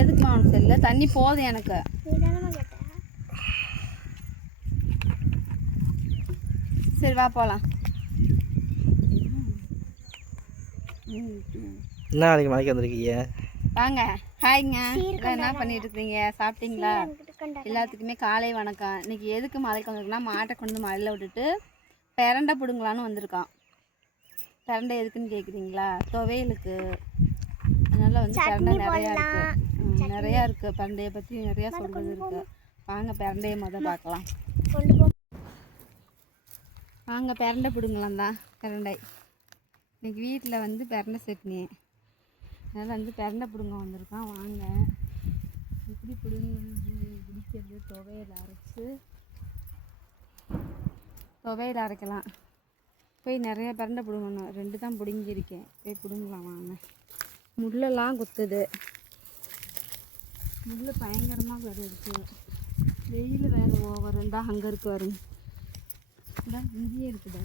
எதுக்குமா அவனுக்கு தெரியல, தண்ணி போதும் எனக்கு. சரி வா போகலாம். என்ன நாளைக்கு மலைக்கு வந்திருக்கீங்க? வாங்க. ஹாய்ங்க. என்ன பண்ணிட்டு இருக்கீங்க? சாப்பிட்டீங்களா? எல்லாத்துக்குமே காலை வணக்கம். இன்னைக்கு எதுக்கு மலைக்கு வந்திருக்கோம்னா, மாட்டை கொண்டு மலையில் விட்டுட்டு பிரண்டை பிடுங்கலான்னு வந்திருக்கான். பிரண்டை எதுக்குன்னு கேட்குறீங்களா? துவையலுக்கு. அதனால் வந்து பிரண்டை நிறையா இருக்குது. பிரண்டையை பற்றி நிறையா சொல்கிறது இருக்குது. வாங்க பிரண்டையை பார்க்கலாம். வாங்க பிரண்டை பிடுங்கலாம் தான். பிரண்டை இன்றைக்கி வீட்டில் வந்து பிரண்டை சட்னி, அதனால் வந்து பிரண்டை பிடுங்க வந்திருக்கான். வாங்க எப்படி பிடிக்கிறது, துவையல் அரைக்கலாம். போய் நிறைய பிரண்டை பிடுங்கணும். 2 தான் பிடுங்கியிருக்கேன். போய் பிடுங்கலாம் வாங்க. முள்ளெல்லாம் குத்துது. முள் பயங்கரமாக வருது. வெயில் வேறு ஓவர் இருந்தால் அங்கே இருக்கு வரும். இதான் இங்கேயே இருக்குதா?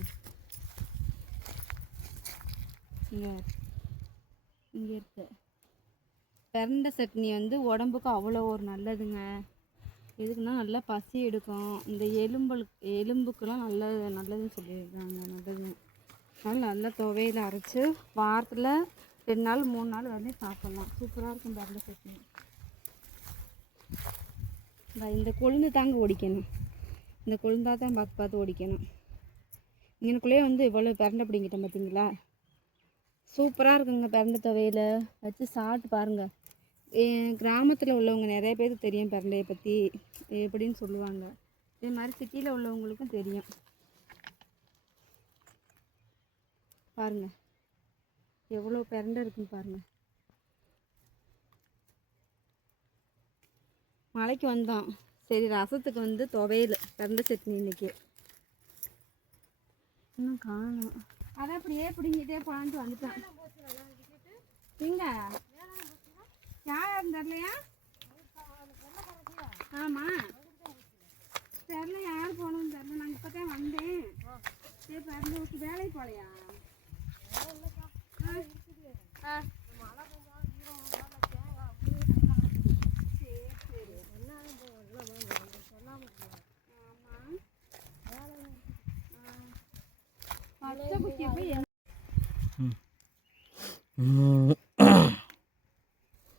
இங்கே இருக்கு. பிரண்டை சட்னி வந்து உடம்புக்கு அவ்வளோ ஒரு நல்லதுங்க. எதுக்குன்னா நல்லா பசி எடுக்கும். இந்த எலும்புக்கெல்லாம் நல்லதுன்னு சொல்லியிருக்காங்க. நல்லதுங்க. அதனால் நல்லா துவையில் அரைச்சி வாரத்தில் 2 நாள் 3 நாள் வரையும் சாப்பிட்லாம். சூப்பராக இருக்கும் பிரண்டை சட்னி. இந்த கொழுந்து தாங்க ஒடிக்கணும். இந்த கொழுந்தா தான் பார்த்து ஒடிக்கணும். இங்கனுக்குள்ளேயே வந்து இவ்வளோ பிரண்டை பிடிங்கிட்டேன் பார்த்தீங்களா? சூப்பராக இருக்குங்க. பிரண்டை துவையில் வச்சு சாப்பிட்டு பாருங்கள். கிராமத்தில் உள்ளவங்க நிறைய பேருக்கு தெரியும் பிரண்டையை பற்றி எப்படின்னு சொல்லுவாங்க. இதே மாதிரி சிட்டியில் உள்ளவங்களுக்கும் தெரியும். பாருங்கள் எவ்வளோ பிரண்டை இருக்குன்னு பாருங்கள். மலைக்கு வந்தோம். சரி ரசத்துக்கு வந்து துவையல் பிரண்டை சட்னி இன்னைக்கு. இன்னும் காணும். அதை அப்படியே பிடிங்கிட்டே போலான்ட்டு வந்துட்டேன். எங்க யாரும் தெரியலையா? ஆமாம் தெரில, யார் போகணும்னு தெரில. நான் இப்போ தான் வந்தேன். சரி பிரண்டை விட்டு வேலைக்கு போகலையா?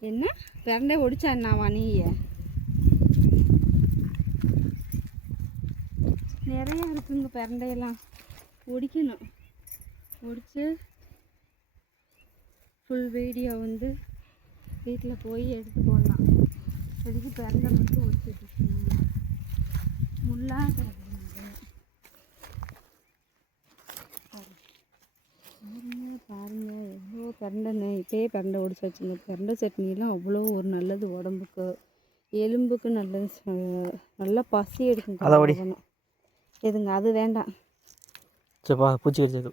என்ன பிரண்டை ஒடிச்சா என்னவா? நீ நிறையா இருக்குங்க பிரண்டையெல்லாம். ஒடிக்கணும். ஒடிச்சு ஃபுல் வீடியோ வந்து வீட்டில் போய் எடுத்து போடலாம். அதுக்கு பிரண்டை மட்டும் ஒடிச்சிட்டு முள்ளாக கிடக்குது. பாருங்கள் எவ்வளோ பிரண்டைன்னு. இப்போயே பிரண்டை ஒடிச்சு வச்சுங்க. பிரண்டை சட்னியெல்லாம் அவ்வளோ ஒரு நல்லது உடம்புக்கு, எலும்புக்கு நல்லது. நல்லா பசி எடுக்கும். எதுங்க அது வேண்டாம். பூச்சி கடிச்சது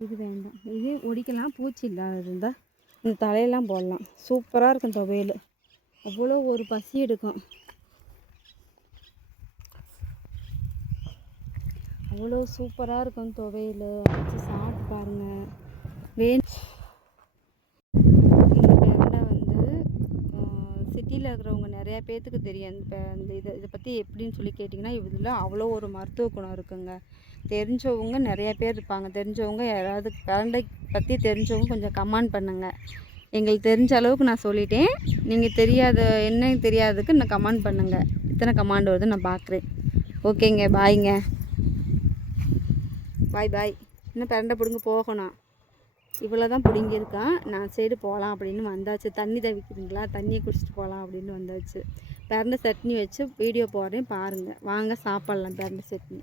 இது வேண்டாம். இது ஒடிக்கலாம். பூச்சி இல்லாத இருந்தால் இந்த தலையெல்லாம் போடலாம். சூப்பராக இருக்கும் துவையல். அவ்வளோ ஒரு பசி எடுக்கும். அவ்வளோ சூப்பராக இருக்கும் துவையல். வச்சு சாப்பிட்டு பாருங்கள். இந்த பிரண்டை வந்து சிட்டியில் இருக்கிறவங்க நிறையா பேர்த்துக்கு தெரியும். இந்த இதை பற்றி எப்படின்னு சொல்லி கேட்டிங்கன்னா, இதில் அவ்வளோ ஒரு மருத்துவ குணம் இருக்குங்க. தெரிஞ்சவங்க நிறையா பேர் இருப்பாங்க. தெரிஞ்சவங்க யாராவது பிரண்டை பற்றி தெரிஞ்சவங்க கொஞ்சம் கமெண்ட் பண்ணுங்கள். எங்களுக்கு தெரிஞ்ச அளவுக்கு நான் சொல்லிட்டேன். நீங்கள் என்ன தெரியாததுக்கு நான் கமெண்ட் பண்ணுங்கள். இத்தனை கமெண்ட் வருது நான் பார்க்குறேன். ஓகேங்க, பாய்ங்க. பாய். இன்னும் பிரண்டை பிடுங்க போகணும். இவ்வளோ தான் பிடுங்கியிருக்கான். நான் சைடு போகலாம் அப்படின்னு வந்தாச்சு. தண்ணி தவிக்கிறீங்களா, தண்ணியை குடிச்சிட்டு போகலாம் அப்படின்னு வந்தாச்சு. பிரண்டை சட்னி வச்சு வீடியோ போடுறேன் பாருங்கள். வாங்க சாப்பிட்லாம் பிரண்டை சட்னி.